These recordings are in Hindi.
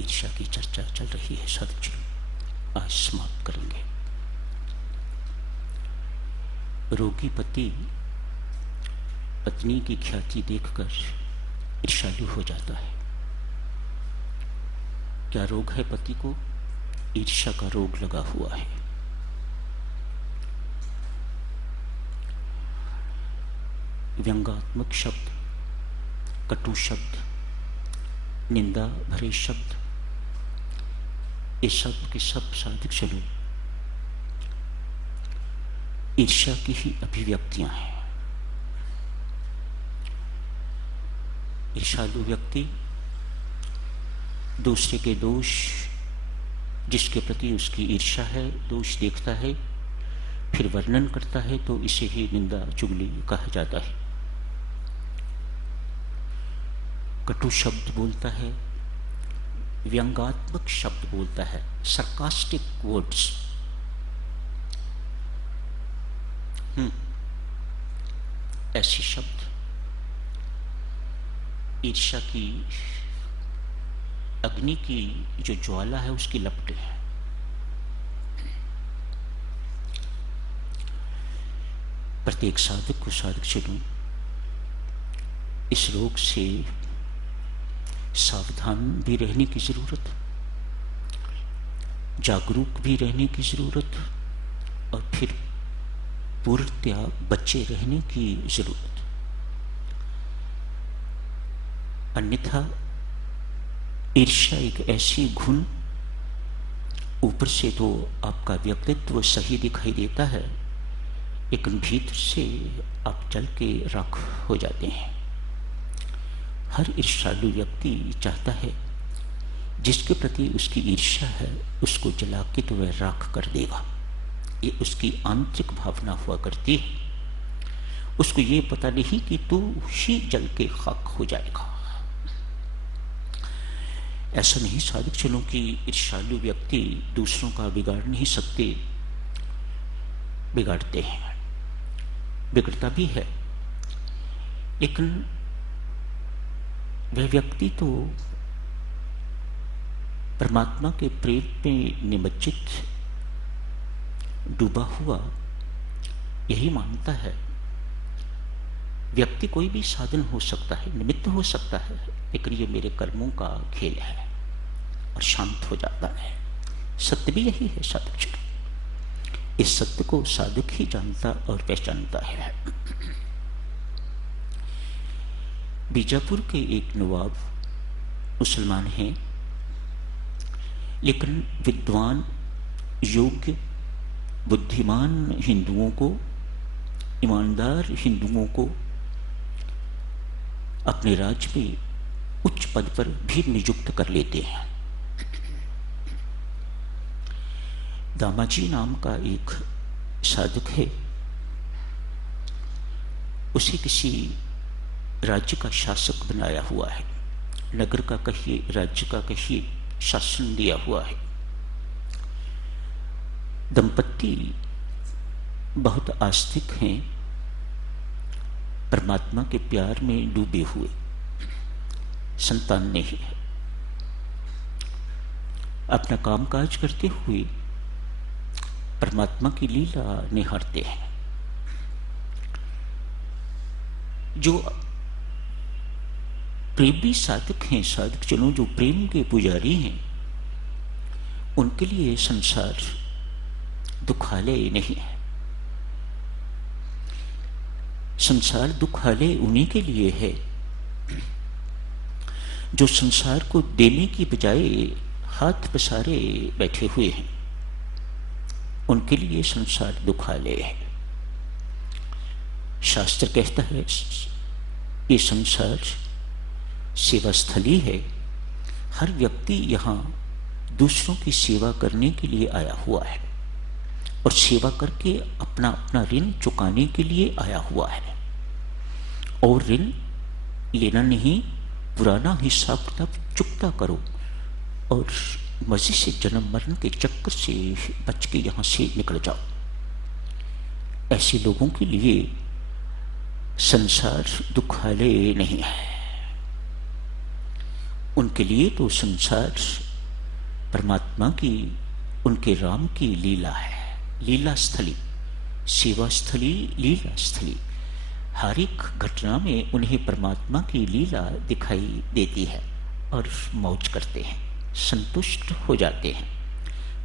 ईर्ष्या की चर्चा चल रही है साधुजनों, आज समाप्त करेंगे। रोगी पति पत्नी की ख्याति देखकर ईर्ष्यालु हो जाता है। क्या रोग है पति को? ईर्ष्या का रोग लगा हुआ है। व्यंग्यात्मक शब्द, कटु शब्द, निंदा भरे शब्द, ये सब के सब साधक चलो ईर्ष्या की ही अभिव्यक्तियां हैं। ईर्ष्यालु व्यक्ति दूसरे के दोष, जिसके प्रति उसकी ईर्ष्या है, दोष देखता है, फिर वर्णन करता है, तो इसे ही निंदा चुगली कहा जाता है। कटु शब्द बोलता है, व्यंग्यात्मक शब्द बोलता है, सरकास्टिक वर्ड्स। ऐसे शब्द ईर्ष्या की अग्नि की जो ज्वाला है उसकी लपटें हैं। प्रत्येक साधक को साधक चलूं इस रोग से सावधान भी रहने की जरूरत, जागरूक भी रहने की जरूरत, और फिर पूर्णतया बचे रहने की जरूरत। अन्यथा ईर्ष्या एक ऐसी घुन, ऊपर से तो आपका व्यक्तित्व सही दिखाई देता है, लेकिन भीतर से आप जल के राख हो जाते हैं। हर ईर्ष्यालु व्यक्ति चाहता है जिसके प्रति उसकी ईर्ष्या है उसको जला के तो वह राख कर देगा। ये उसकी आंतरिक भावना हुआ करती है। उसको ये पता नहीं कि तू ही जल के खाक हो जाएगा। ऐसा नहीं साधक चलो कि ईर्ष्यालु व्यक्ति दूसरों का बिगाड़ नहीं सकते, बिगाड़ते हैं, बिगड़ता भी है, लेकिन वह व्यक्ति तो परमात्मा के प्रेम में निमज्जित डूबा हुआ यही मानता है। व्यक्ति कोई भी साधन हो सकता है, निमित्त हो सकता है, लेकिन ये मेरे कर्मों का खेल है, और शांत हो जाता है। सत्य भी यही है साधक चलो, इस सत्य को साधक ही जानता और पहचानता है। बीजापुर के एक नवाब मुसलमान हैं, लेकिन विद्वान, योग्य, बुद्धिमान हिंदुओं को, ईमानदार हिंदुओं को अपने राज्य में उच्च पद पर भी नियुक्त कर लेते हैं। दामाजी नाम का एक साधक है, उसे किसी राज्य का शासक बनाया हुआ है, नगर का कहिए, राज्य का कहिए, शासन दिया हुआ है। दंपति बहुत आस्तिक हैं, परमात्मा के प्यार में डूबे हुए, संतान नहीं है। अपना कामकाज करते हुए परमात्मा की लीला निहारते हैं। जो प्रेमी साधक हैं, साधक जनों जो प्रेम के पुजारी हैं, उनके लिए संसार दुखालय नहीं है। संसार दुखालय उन्हीं के लिए है जो संसार को देने की बजाय हाथ पसारे बैठे हुए हैं। उनके लिए संसार दुखालय है। शास्त्र कहता है ये संसार सेवा स्थली है। हर व्यक्ति यहाँ दूसरों की सेवा करने के लिए आया हुआ है और सेवा करके अपना अपना ऋण चुकाने के लिए आया हुआ है। और ऋण लेना नहीं, पुराना हिसाब किताब चुकता करो और मजे से जन्म मरण के चक्कर से बच के यहाँ से निकल जाओ। ऐसे लोगों के लिए संसार दुखालय नहीं है। उनके लिए तो संसार परमात्मा की, उनके राम की लीला है, लीला स्थली, सेवा स्थली, लीला स्थली। हर एक घटना में उन्हें परमात्मा की लीला दिखाई देती है और मौज करते हैं, संतुष्ट हो जाते हैं।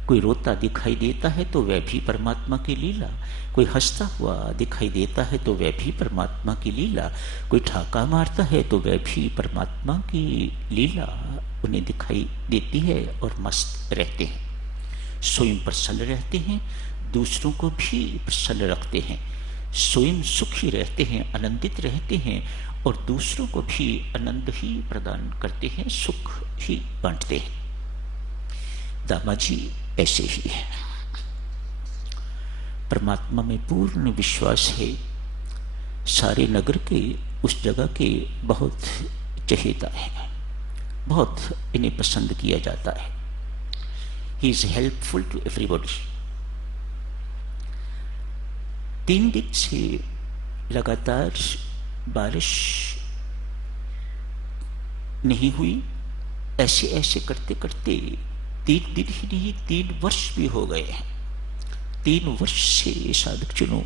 कोई रोता दिखाई देता है तो वह भी परमात्मा की लीला, कोई हंसता हुआ दिखाई देता है तो वह भी परमात्मा की लीला, कोई ठाका मारता है तो वह भी परमात्मा की लीला उन्हें दिखाई देती है और मस्त रहते हैं। स्वयं प्रसन्न रहते हैं, दूसरों को भी प्रसन्न रखते हैं, स्वयं सुखी रहते हैं, आनंदित रहते हैं और दूसरों को भी आनंद ही प्रदान करते हैं, सुख ही बांटते हैं। दामाजी ऐसे ही है। परमात्मा में पूर्ण विश्वास है, सारे नगर के, उस जगह के बहुत चहेता है, बहुत इन्हें पसंद किया जाता है। He is helpful to everybody. 3 दिन से लगातार बारिश नहीं हुई। ऐसे ऐसे करते करते 3 दिन ही नहीं 3 वर्ष भी हो गए हैं। 3 वर्ष से साधकजनों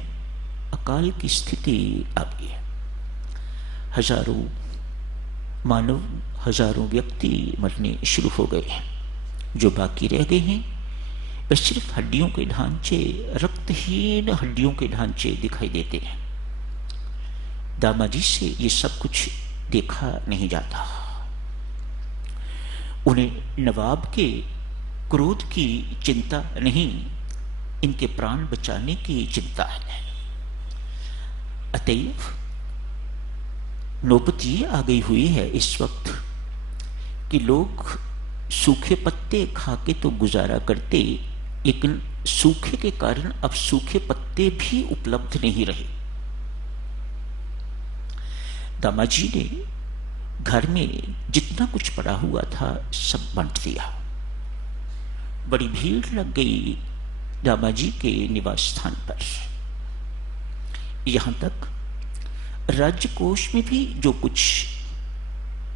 अकाल की स्थिति आ गई है। हजारों मानव, हजारों व्यक्ति मरने शुरू हो गए हैं। जो बाकी रह गए हैं वे सिर्फ हड्डियों के ढांचे, रक्तहीन हड्डियों के ढांचे दिखाई देते हैं। दामाजी से ये सब कुछ देखा नहीं जाता। उन्हें नवाब के क्रोध की चिंता नहीं, इनके प्राण बचाने की चिंता है। अतएव नौबत ये आ गई हुई है इस वक्त कि लोग सूखे पत्ते खा के तो गुजारा करते, लेकिन सूखे के कारण अब सूखे पत्ते भी उपलब्ध नहीं रहे। दामाजी ने घर में जितना कुछ पड़ा हुआ था सब बांट दिया। बड़ी भीड़ लग गई दामाजी के निवास स्थान पर। यहां तक राज्य कोष में भी जो कुछ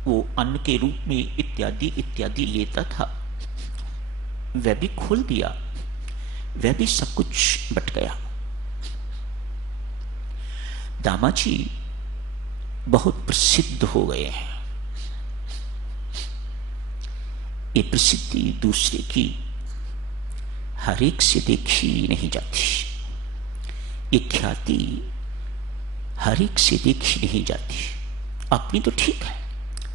वो अन्न के रूप में इत्यादि इत्यादि लेता था वह भी खोल दिया, वह भी सब कुछ बट गया। दामाजी बहुत प्रसिद्ध हो गए हैं। ये प्रसिद्धि दूसरे की हर एक से देखी नहीं जाती, ये ख्याति हर एक से देखी नहीं जाती। अपनी तो ठीक है,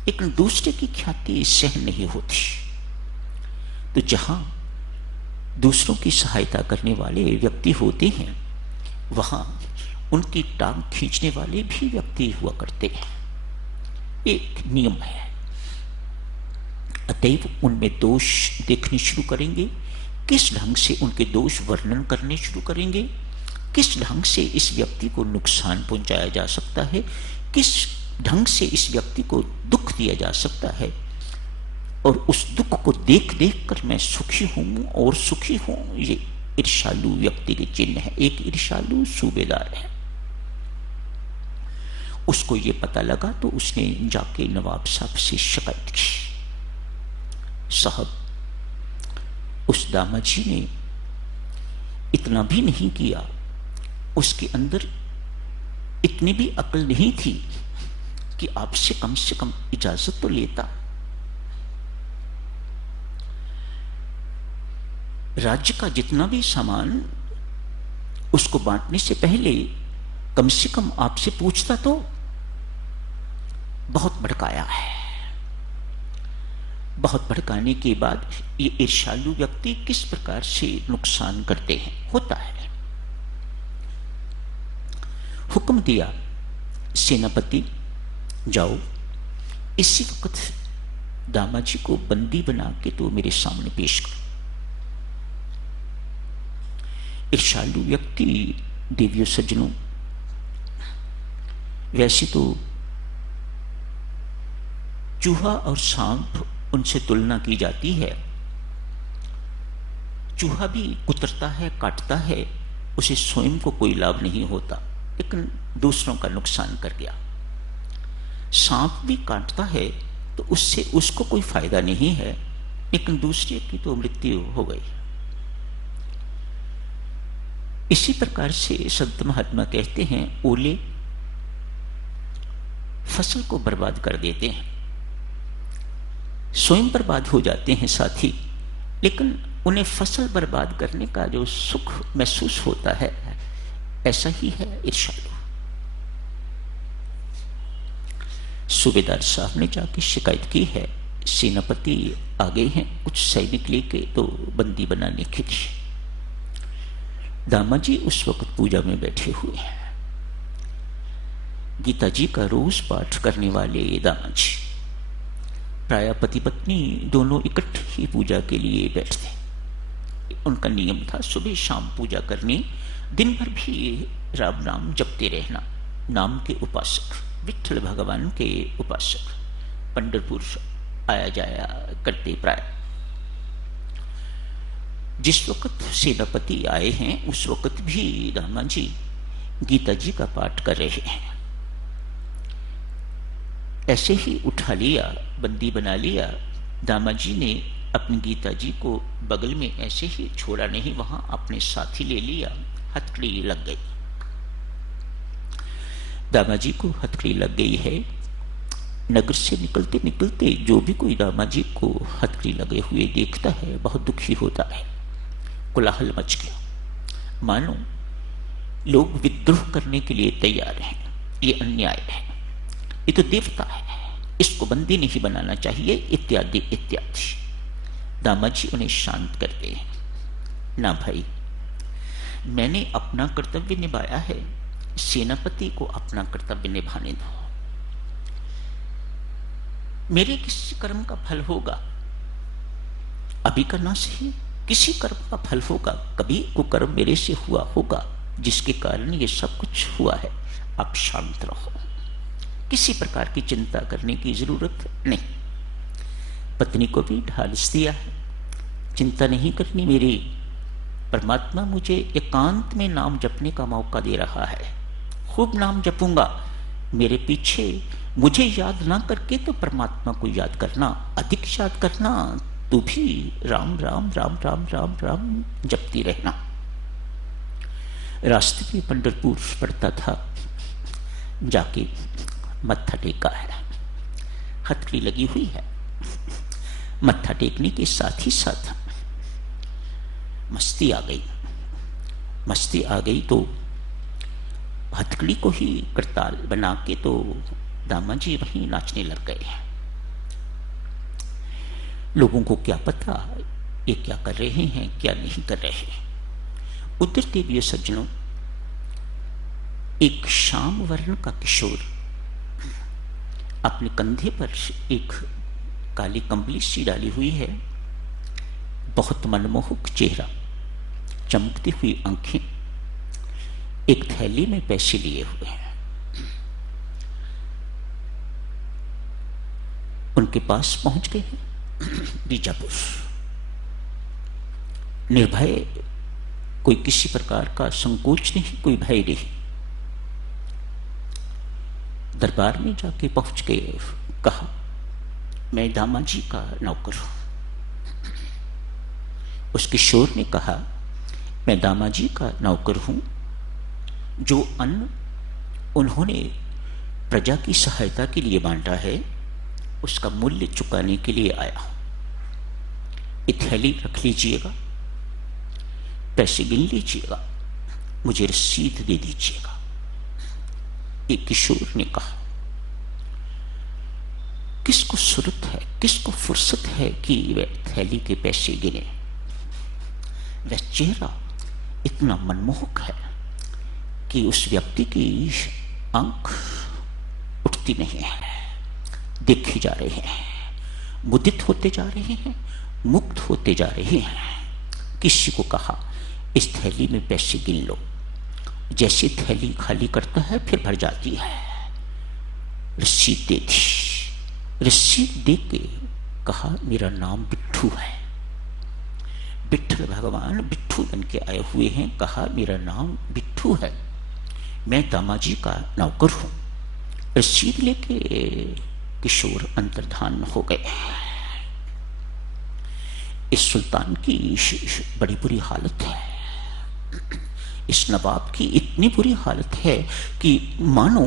लेकिन दूसरे की ख्याति सहन नहीं होती। तो जहां दूसरों की सहायता करने वाले व्यक्ति होते हैं वहां उनकी टांग खींचने वाले भी व्यक्ति हुआ करते हैं। एक नियम है। अतएव उनमें दोष देखने शुरू करेंगे, किस ढंग से उनके दोष वर्णन करने शुरू करेंगे, किस ढंग से इस व्यक्ति को नुकसान पहुंचाया जा सकता है, किस ढंग से इस व्यक्ति को दुख दिया जा सकता है, और उस दुख को देख देख कर मैं सुखी हूं और सुखी हूं। ये ईर्ष्यालु व्यक्ति के चिन्ह है। एक ईर्ष्यालु सूबेदार है, उसको ये पता लगा तो उसने जाके नवाब साहब से शिकायत की। साहब, उस दामाजी ने इतना भी नहीं किया, उसके अंदर इतनी भी अकल नहीं थी कि आपसे कम से कम इजाजत तो लेता। राज्य का जितना भी सामान उसको बांटने से पहले कम से कम आपसे पूछता तो। बहुत भड़काया है। बहुत भड़काने के बाद ये ईर्ष्यालु व्यक्ति किस प्रकार से नुकसान करते हैं, होता है। हुक्म दिया, सेनापति जाओ, इसी वक्त दामाजी को बंदी बना के तो मेरे सामने पेश करो। ईर्ष्यालु व्यक्ति, देवियों सज्जनों, वैसे तो चूहा और सांप उनसे तुलना की जाती है। चूहा भी कुतरता है, काटता है, उसे स्वयं को कोई लाभ नहीं होता, लेकिन दूसरों का नुकसान कर गया। सांप भी काटता है तो उससे उसको कोई फायदा नहीं है, लेकिन दूसरे की तो मृत्यु हो गई। इसी प्रकार से संत महात्मा कहते हैं, ओले फसल को बर्बाद कर देते हैं, स्वयं बर्बाद हो जाते हैं साथी, लेकिन उन्हें फसल बर्बाद करने का जो सुख महसूस होता है, ऐसा ही है ईर्ष्यालु। सूबेदार साहब ने जाके शिकायत की है, सेनापति आ गए हैं कुछ सैनिक लेके तो बंदी बनाने के लिए। दामा जी उस वक्त पूजा में बैठे हुए हैं। गीता जी का रोज पाठ करने वाले दामा जी, प्राय पति पत्नी दोनों इकट्ठे ही पूजा के लिए बैठते। उनका नियम था सुबह शाम पूजा करनी, दिन भर भी राम नाम जपते रहना। नाम के उपासक, विठल भगवान के उपासक पंढरपुर आया जाया करते प्राय। जिस वक्त सेनापति आए हैं उस वक्त भी दामा जी गीता जी का पाठ कर रहे हैं। ऐसे ही उठा लिया, बंदी बना लिया। दामा जी ने अपनी गीता जी को बगल में ऐसे ही छोड़ा नहीं, वहां अपने साथी ले लिया। हथकड़ी लग गई, दामा जी को हथकड़ी लग गई है। नगर से निकलते निकलते जो भी कोई दामा जी को हथकड़ी लगे हुए देखता है बहुत दुखी होता है। कोलाहल मच गया, मानो लोग विद्रोह करने के लिए तैयार हैं। ये अन्याय है, ये तो देवता है, इसको बंदी नहीं बनाना चाहिए, इत्यादि इत्यादि। दामा जी उन्हें शांत करते हैं, ना भाई, मैंने अपना कर्तव्य निभाया है, सेनापति को अपना कर्तव्य निभाने दो। मेरे किसी कर्म का फल होगा, अभी करना सही, किसी कर्म का फल होगा, कभी कुकर्म मेरे से हुआ होगा जिसके कारण ये सब कुछ हुआ है। आप शांत रहो, किसी प्रकार की चिंता करने की जरूरत नहीं। पत्नी को भी ढालस दिया है, चिंता नहीं करनी मेरी, परमात्मा मुझे एकांत में नाम जपने का मौका दे रहा है, खूब नाम जपूंगा। मेरे पीछे मुझे याद ना करके तो परमात्मा को याद करना, अधिक याद करना। तू भी राम राम राम राम राम राम जपती रहना। रास्ते में पंढरपुर पड़ता था, जाके मत्था टेका है, हथकड़ी लगी हुई है। मत्था टेकने के साथ ही साथ मस्ती आ गई। मस्ती आ गई तो हथकड़ी को ही करताल बना के तो दामा जी वहीं नाचने लग गए हैं। लोगों को क्या पता ये क्या कर रहे हैं, क्या नहीं कर रहे हैं। उधर देवीय सज्जनों, एक श्याम वर्ण का किशोर अपने कंधे पर एक काली कंबली सी डाली हुई है, बहुत मनमोहक चेहरा, चमकती हुई आंखें, एक थैली में पैसे लिए हुए हैं। उनके पास पहुंच गए हैं बीजापुर। निर्भय, कोई किसी प्रकार का संकोच नहीं, कोई भय नहीं। दरबार में जाके पहुंच गए, कहा मैं दामा जी का नौकर हूं। उस किशोर ने कहा मैं दामा जी का नौकर हूं, जो अन्न उन्होंने प्रजा की सहायता के लिए बांटा है उसका मूल्य चुकाने के लिए आया हूं। ये थैली रख लीजिएगा, पैसे गिन लीजिएगा, मुझे रसीद दे दीजिएगा। एक किशोर ने कहा किसको सुरत है, किसको फुर्सत है कि वह थैली के पैसे गिने। वह चेहरा इतना मनमोहक है कि उस व्यक्ति की आंख उठती नहीं है, देखे जा रहे हैं, मुदित होते जा रहे हैं, मुक्त होते जा रहे हैं। किसी को कहा इस थैली में पैसे गिन लो। जैसे थैली खाली करता है फिर भर जाती है। रसीद दे दी। रसीद दे के कहा मेरा नाम बिट्ठू है। विठल भगवान बिट्ठू बन के आए हुए हैं। कहा मेरा नाम बिट्ठू है, मैं दामा जी का नौकर हूं। रसीद लेके किशोर अंतर्धान हो गए। इस सुल्तान की बड़ी बुरी हालत है, इस नवाब की इतनी बुरी हालत है कि मानो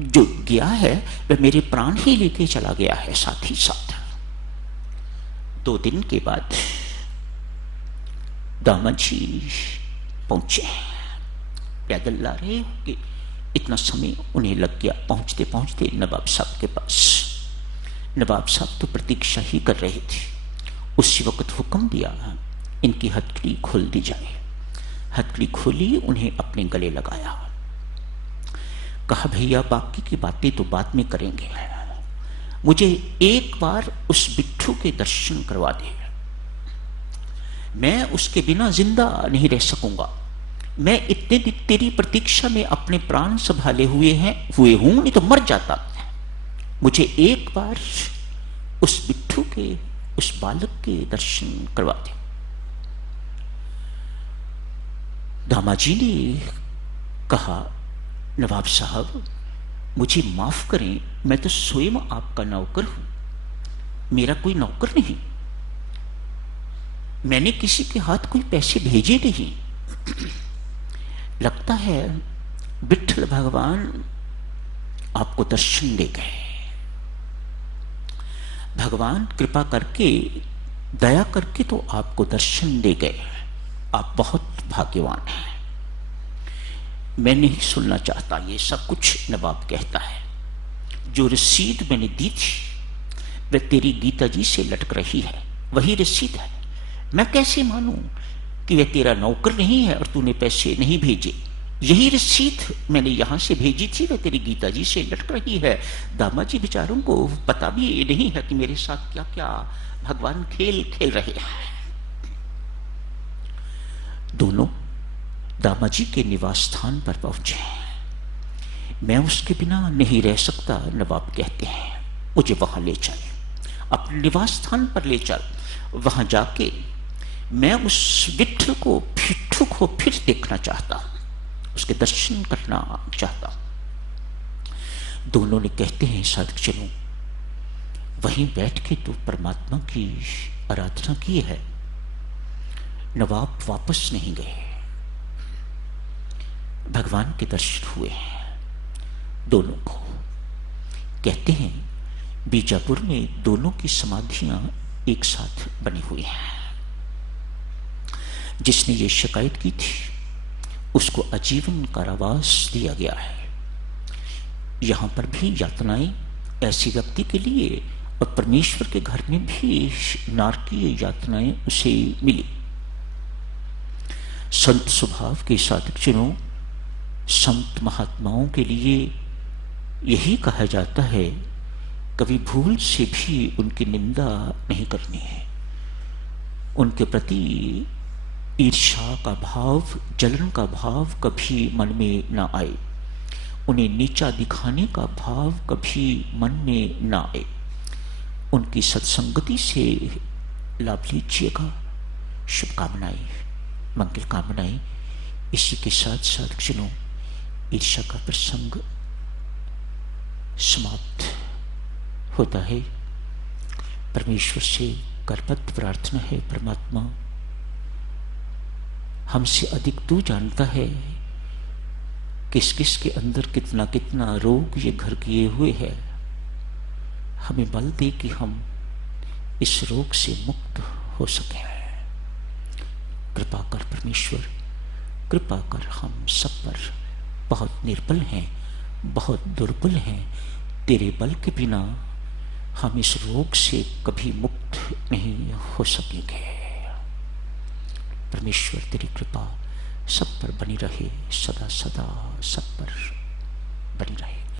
जो गया है वह मेरे प्राण ही लेके चला गया है साथ ही साथ। 2 दिन के बाद दामाद जी पहुंचे, पैदल ला रहे कि इतना समय उन्हें लग गया पहुंचते पहुंचते नवाब साहब के पास। नवाब साहब तो प्रतीक्षा ही कर रहे थे। उसी वक्त हुक्म दिया इनकी हथकड़ी खोल दी जाए। हथकड़ी खोली, उन्हें अपने गले लगाया, कहा भैया बाकी की बातें तो बाद में करेंगे, मुझे एक बार उस बिट्ठू के दर्शन करवा दे, मैं उसके बिना जिंदा नहीं रह सकूंगा। मैं इतने दिन तेरी प्रतीक्षा में अपने प्राण संभाले हुए हूं, नहीं तो मर जाता। मुझे एक बार उस बिट्ठू के, उस बालक के दर्शन करवा दे। दामाद जी ने कहा नवाब साहब मुझे माफ करें, मैं तो स्वयं आपका नौकर हूं, मेरा कोई नौकर नहीं, मैंने किसी के हाथ कोई पैसे भेजे नहीं। लगता है विट्ठल भगवान आपको दर्शन दे गए, भगवान कृपा करके दया करके तो आपको दर्शन दे गए, आप बहुत भाग्यवान हैं। मैं नहीं सुनना चाहता ये सब कुछ, नवाब कहता है जो रसीद मैंने दी थी वह तेरी गीता जी से लटक रही है, वही रसीद है। मैं कैसे मानूं कि वह तेरा नौकर नहीं है और तूने पैसे नहीं भेजे। यही रसीद मैंने यहां से भेजी थी, वह तेरी गीता जी से लटक रही है। दामाद जी बेचारों को पता भी नहीं है कि मेरे साथ क्या क्या भगवान खेल खेल रहे हैं। दोनों दामाद जी के निवास स्थान पर पहुंचे। मैं उसके बिना नहीं रह सकता, नवाब कहते हैं, मुझे वहां ले चल, अपने निवास स्थान पर ले चल। वहां जाके मैं उस विट्ठल को, बिट्ठू को फिर देखना चाहता हूं, उसके दर्शन करना चाहता हूं। दोनों ने कहते हैं साधक चलो वहीं बैठ के तो परमात्मा की आराधना की है। नवाब वापस नहीं गए, भगवान के दर्शन हुए दोनों को। कहते हैं बीजापुर में दोनों की समाधियां एक साथ बनी हुई हैं। जिसने ये शिकायत की थी उसको आजीवन कारावास दिया गया है। यहां पर भी यातनाएं ऐसी व्यक्ति के लिए, और परमेश्वर के घर में भी नारकीय यातनाएं उसे मिली। संत स्वभाव के साधक जनों, संत महात्माओं के लिए यही कहा जाता है कभी भूल से भी उनकी निंदा नहीं करनी है। उनके प्रति ईर्ष्या का भाव, जलन का भाव कभी मन में ना आए, उन्हें नीचा दिखाने का भाव कभी मन में ना आए। उनकी सत्संगति से लाभ लीजिएगा। शुभकामनाएं, मंगल कामनाएं। इसी के साथ साथ जनों ईर्ष्या का प्रसंग समाप्त होता है। परमेश्वर से करबद्ध प्रार्थना है, परमात्मा हमसे अधिक तू जानता है किस किस के अंदर कितना कितना रोग ये घर किए हुए है। हमें बल दे कि हम इस रोग से मुक्त हो सके। कृपा कर परमेश्वर, कृपा कर। हम सब पर बहुत निर्बल हैं, बहुत दुर्बल हैं। तेरे बल के बिना हम इस रोग से कभी मुक्त नहीं हो सकेंगे। परमेश्वर तेरी कृपा सब पर बनी रहे, सदा सदा सब पर बनी रहे।